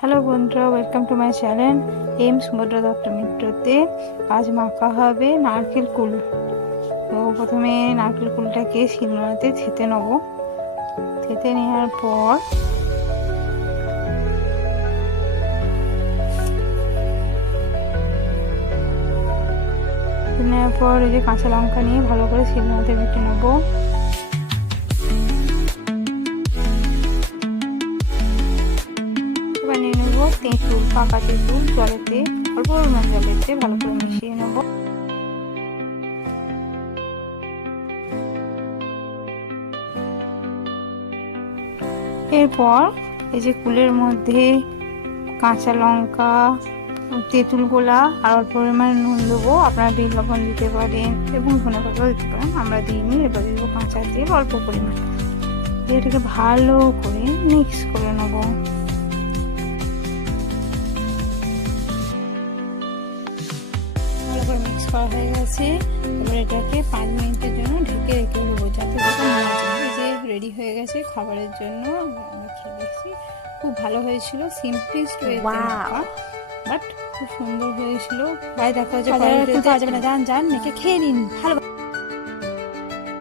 Hello বন্ধুরা, welcome to my channel M Samudra Datta মিত্রতে। আজ মাখা হবে নারকেল কুল। তো প্রথমে নারকেল কুলটাকে শিলনোড়াতে থেতে নেব। থেতে নেওয়ার পর এই যে কাঁচা লঙ্কা নিয়ে ভালো করে শিলনোড়াতে বেটে নেবো। বানিয়ে নেবো তেঁতুল, পাকা তেঁতুল জলেতে অল্প পরিমাণ জলেতে ভালো করে মিশিয়ে নেবো। এরপর এই যে কুলের মধ্যে কাঁচা লঙ্কা, তেঁতুল গোলা আর অল্প পরিমাণ নুন দেবো। আপনারা বিট লবণ দিতে পারেন এবং ধনে পাতাও দিতে পারেন, আমরা দিইনি। এবার দেবো কাঁচা তেল অল্প পরিমাণ। এটাকে ভালো করে মিক্স করে নেবো। ভালো করে মিক্স করা হয়ে গেছে। এবার এটাকে 5 মিনিটের জন্য ঢেকে রেখে দেবো যাতে যে রেডি হয়ে গেছে খাবারের জন্য। আমি খেয়ে দেখছি, খুব ভালো হয়েছিল। সিম্পলিস্ট ওয়েতে মাখা, বাট খুব সুন্দর হয়েছিল। ভাই দেখা যাচ্ছে যান মেখে খেয়ে নিন ভালো।